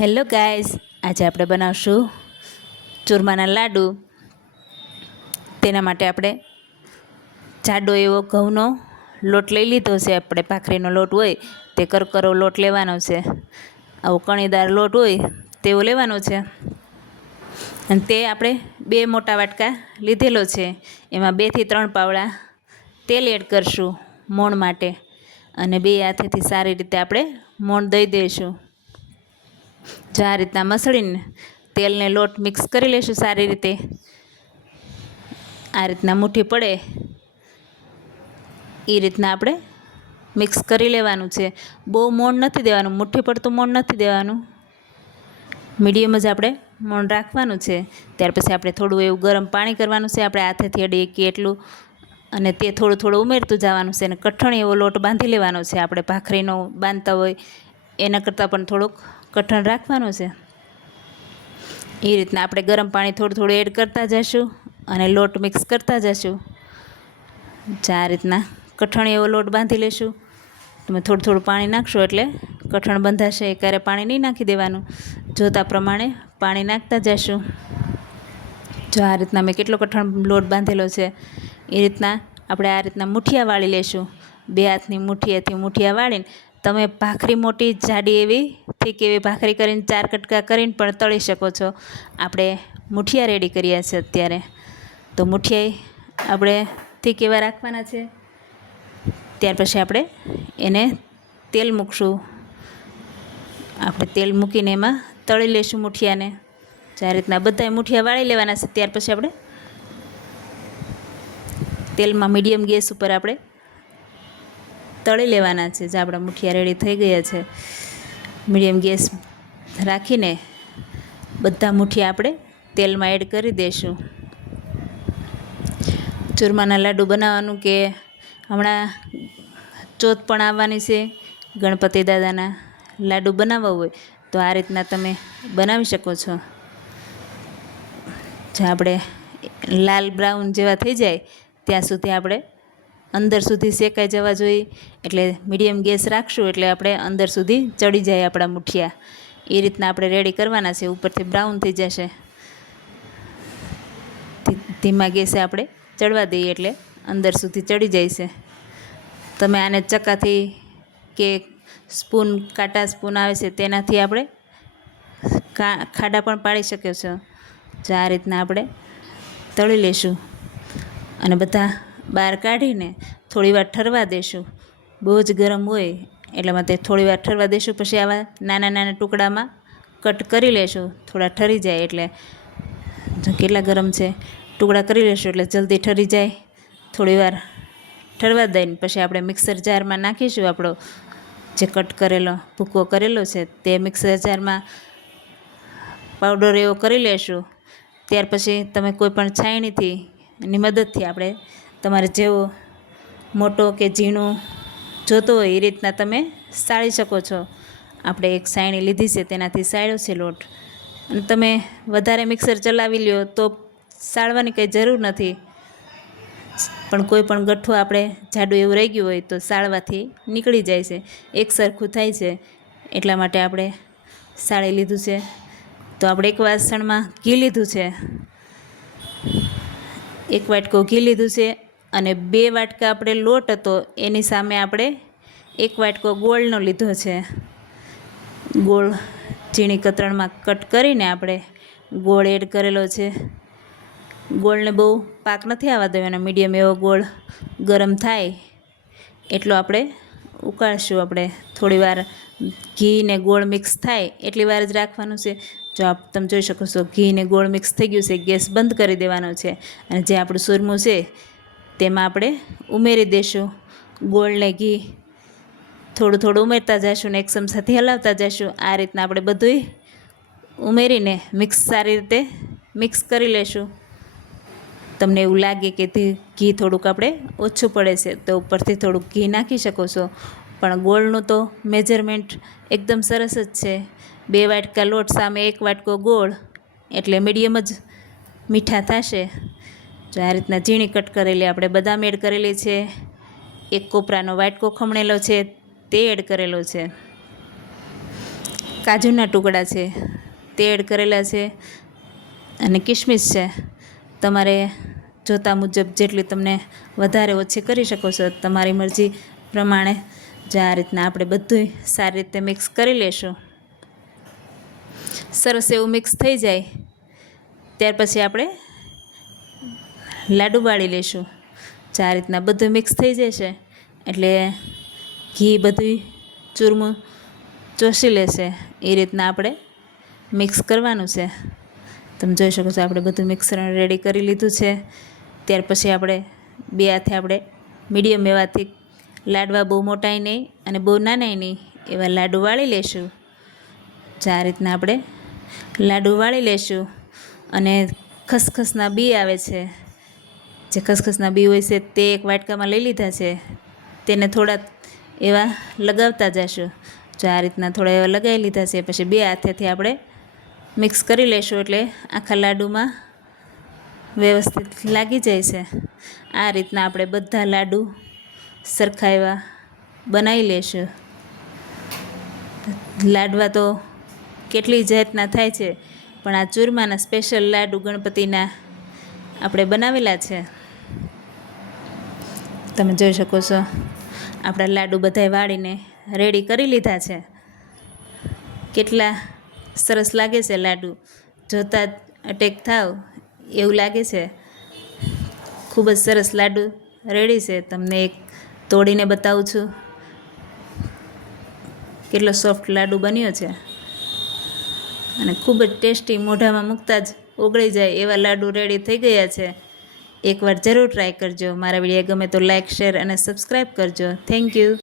Hello guys, આજે આપણે બનાવશું ચૂરમાના લાડુ. તેના માટે આપણે જાડો એવો ઘઉંનો લોટ લઈ લીધો છે. આપણે ભાખરીનો લોટ હોય તે કરકરો લોટ લેવાનો છે. આવો કણીદાર લોટ હોય તેવો લેવાનો છે. અને તે આપણે 2 મોટા વાટકા લીધેલો છે. એમાં 2 થી 3 પાવડા તેલ એડ કરશું મોણ માટે, અને 2 હાથેથી સારી રીતે આપણે મોણ દઈ દઈશું. જો આ રીતના મસળીને તેલને લોટ મિક્સ કરી લઈશું સારી રીતે. આ રીતના મુઠ્ઠી પડે એ રીતના આપણે મિક્સ કરી લેવાનું છે. બહુ મોણ નથી દેવાનું, મુઠ્ઠી પડતું મોણ નથી દેવાનું, મીડિયમ જ આપણે મોણ રાખવાનું છે. ત્યાર પછી આપણે થોડું એવું ગરમ પાણી કરવાનું છે, આપણે હાથેથી અડીએ કે એટલું, અને તે થોડું થોડું ઉમેરતું જવાનું છે. અને કઠણ એવો લોટ બાંધી લેવાનો છે. આપણે ભાખરીનો બાંધતા હોય એના કરતાં પણ થોડુંક કઠણ રાખવાનું છે. એ રીતના આપણે ગરમ પાણી થોડું થોડું એડ કરતા જઈશું અને લોટ મિક્સ કરતા જઈશું. આ રીતના કઠણ એવો લોટ બાંધી લઈશું. તમે થોડું થોડું પાણી નાખશો એટલે કઠણ બંધાશે. એકારે પાણી નહીં નાખી દેવાનું, જોતા પ્રમાણે પાણી નાખતા જઈશું. જો આ રીતના મેં કેટલો કઠણ લોટ બાંધેલો છે એ રીતના આપણે આ રીતના મુઠિયા વાળી લઈશું. 2 હાથની મુઠ્ઠીએથી મુઠિયા વાળીને તમે ભાખરી મોટી જાડી એવી થીક એવી ભાખરી કરીને 4 કટકા કરીને પણ તળી શકો છો. આપણે મુઠિયા રેડી કર્યા છે અત્યારે, તો મુઠિયા આપણે થીક એવા રાખવાના છે. ત્યાર પછી આપણે એને તેલ મૂકશું. આપણે તેલ મૂકીને એમાં તળી લઈશું મુઠિયાને. આ રીતના બધા મુઠિયા વાળી લેવાના છે. ત્યાર પછી આપણે તેલમાં મીડિયમ ગેસ ઉપર આપણે તળી લેવાના છે. જે આપણા મુઠિયા રેડી થઈ ગયા છે. મીડિયમ ગેસ રાખીને બધા મુઠિયા આપણે તેલમાં એડ કરી દઈશું. ચૂરમાના લાડુ બનાવવાનું કે હમણાં ચોથ પણ આવવાની છે, ગણપતિ દાદાના લાડુ બનાવવા હોય તો આ રીતના તમે બનાવી શકો છો. જે આપણે લાલ બ્રાઉન જેવા થઈ જાય ત્યાં સુધી આપણે અંદર સુધી શેકાઈ જવા જોઈએ. એટલે મીડિયમ ગેસ રાખશું એટલે આપણે અંદર સુધી ચડી જાય આપણા મુઠિયા. એ રીતના આપણે રેડી કરવાના છે. ઉપરથી બ્રાઉન થઈ જશે. ધીમા ગેસે આપણે ચડવા દઈએ એટલે અંદર સુધી ચડી જાય છે. તમે આને ચક્કાથી કે સ્પૂન, કાંટા સ્પૂન આવે છે તેનાથી આપણે ખાડા પણ પાડી શકો છો. જો આ રીતના આપણે તળી લઈશું અને બધા બહાર કાઢીને થોડી વાર ઠરવા દઈશું. બહુ જ ગરમ હોય એટલા માટે થોડી વાર ઠરવા દઈશું. પછી આવા નાના નાના ટુકડામાં કટ કરી લઈશું. થોડા ઠરી જાય એટલે, જો કેટલા ગરમ છે, ટુકડા કરી લઈશું એટલે જલ્દી ઠરી જાય. થોડી વાર ઠરવા દઈને પછી આપણે મિક્સર જારમાં નાખીશું. આપણો જે કટ કરેલો ભૂકો કરેલો છે તે મિક્સર જારમાં પાવડર એવો કરી લેશું. ત્યાર પછી તમે કોઈ પણ છાયણીથી એની મદદથી આપણે તમારે જેવો મોટો કે ઝીણું જોતો હોય એ રીતના તમે સાળી શકો છો. આપણે એક સાયણી લીધી છે તેનાથી સાળ્યો છે લોટ. અને તમે વધારે મિક્સર ચલાવી લ્યો તો સાળવાની કંઈ જરૂર નથી. પણ કોઈ પણ ગઠ્ઠું આપણે જાડું એવું રહી ગયું હોય તો સાળવાથી નીકળી જાય છે, એક સરખું થાય છે. એટલા માટે આપણે સાળી લીધું છે. તો આપણે એક વાસણમાં ઘી લીધું છે, 1 વાટકો ઘી લીધું છે. અને 2 વાટકા આપણે લોટ હતો એની સામે આપણે 1 વાટકો ગોળનો લીધો છે. ગોળ ઝીણી કતરણમાં કટ કરીને આપણે ગોળ એડ કરેલો છે. ગોળને બહુ પાક નથી આવવા દેવાનો, મીડિયમ એવો ગોળ ગરમ થાય એટલો આપણે ઉકાળશું. આપણે થોડી વાર ઘી ને ગોળ મિક્સ થાય એટલી વાર જ રાખવાનું છે. જો તમે જોઈ શકો છો ઘી ને ગોળ મિક્સ થઈ ગયું છે, ગેસ બંધ કરી દેવાનો છે. અને જે આપણું સુરમું છે તેમાં આપણે ઉમેરી દઈશું. ગોળ ને ઘી થોડું થોડું ઉમેરતા જઈશું ને એક ચમચાથી હલાવતા જઈશું. આ રીતના આપણે બધુંય ઉમેરીને સારી રીતે મિક્સ કરી લઈશું. તમને એવું લાગે કે ઘી થોડુંક આપણે ઓછું પડે છે તો ઉપરથી થોડુંક ઘી નાખી શકો છો. પણ ગોળનું તો મેજરમેન્ટ એકદમ સરસ જ છે. 2 વાટકા લોટ સામે 1 વાટકો ગોળ એટલે મીડિયમ જ મીઠા થશે. જો આ રીતના ઝીણી કટ કરેલી આપણે બદામ એડ કરેલી છે. 1 કોપરાનો વાટકો ખમણેલો છે તે એડ કરેલો છે. કાજુના ટુકડા છે તે એડ કરેલા છે અને કિશમિશ છે. તમારે જોતા મુજબ જેટલી તમને વધારે ઓછી કરી શકો છો, તમારી મરજી પ્રમાણે. જે આ રીતના આપણે બધું સારી રીતે મિક્સ કરી લેશું. સરસ એવું મિક્સ થઈ જાય ત્યાર પછી આપણે લાડુ વાળી લઈશું. જે આ રીતના બધું મિક્સ થઈ જશે એટલે ઘી બધું ચૂરમું ચોસી લેશે. એ રીતના આપણે મિક્સ કરવાનું છે. તમે જોઈ શકો છો આપણે બધું મિક્સર રેડી કરી લીધું છે. ત્યાર પછી આપણે બે હાથે આપણે મીડિયમ એવાથી લાડવા બહુ મોટાય નહીં અને બહુ નાનાય નહીં એવા લાડુ વાળી લેશું. જે આ રીતના આપણે લાડુ વાળી લેશું. અને ખસખસના બી આવે છે, જે ખસખસના બી હોય છે તે એક વાટકામાં લઈ લીધા છે. તેને થોડા એવા લગાવતા જશું. જો આ રીતના થોડા એવા લગાવી લીધા છે. પછી બે હાથેથી આપણે મિક્સ કરી લઈશું એટલે આખા લાડુમાં વ્યવસ્થિત લાગી જાય છે. આ રીતના આપણે બધા લાડુ સરખા એવા બનાવી લઈશું. લાડવા તો કેટલી જાતના થાય છે, પણ આ ચૂરમાના સ્પેશિયલ લાડુ ગણપતિના આપણે બનાવેલા છે. તમે જોઈ શકો છો આપણા લાડુ બધાય વાળીને રેડી કરી લીધા છે. કેટલા સરસ લાગે છે લાડુ, જોતાં જ અટેક થાવ એવું લાગે છે. ખૂબ જ સરસ લાડુ રેડી છે. તમને એક તોડીને બતાવું છું કેટલો સોફ્ટ લાડુ બન્યો છે અને ખૂબ જ ટેસ્ટી, મોઢામાં મૂકતા જ ઓગળી જાય એવા લાડુ રેડી થઈ ગયા છે. એકવાર જરૂર ટ્રાય કરજો. મારા વિડીયો ગમે તો લાઇક, શેર અને સબસ્ક્રાઈબ કરજો. Thank you.